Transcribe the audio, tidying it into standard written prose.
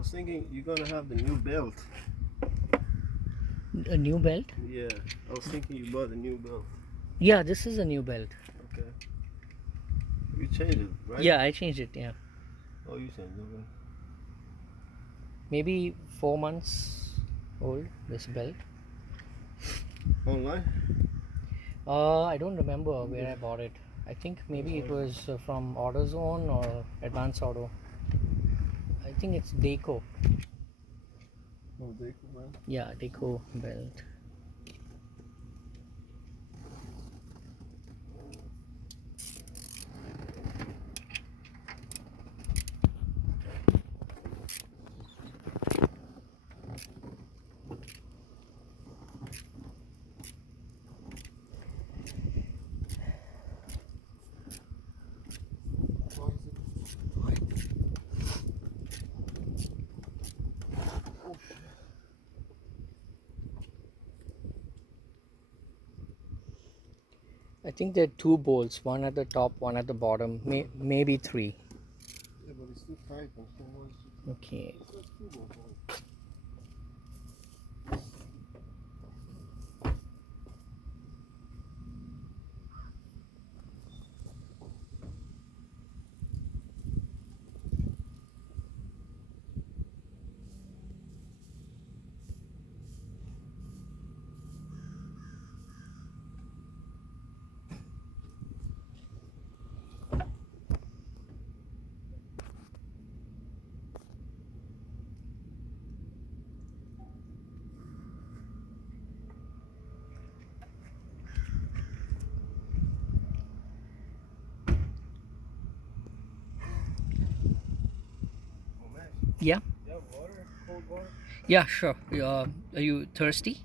was thinking you're gonna have the new belt. A new belt? Yeah, I was thinking you bought a new belt. Yeah, this is a new belt. Okay. You changed it, right? Yeah, I changed it. Yeah, Oh, you changed it. Okay. maybe 4 months old. This belt. Online? I don't remember where I bought it. I think maybe it was from AutoZone or Advance Auto. I think it's Deco. Oh, they cool, man. Yeah, Deco belt. Why is it tight? Oh shit. I think there are two bolts, one at the top, one at the bottom, maybe three. Yeah, but it's too tight. I'm saying why it's too tight. Okay. It's not too tight. Oh man. Yeah. You have water? Cold water? Yeah, sure. Are you thirsty?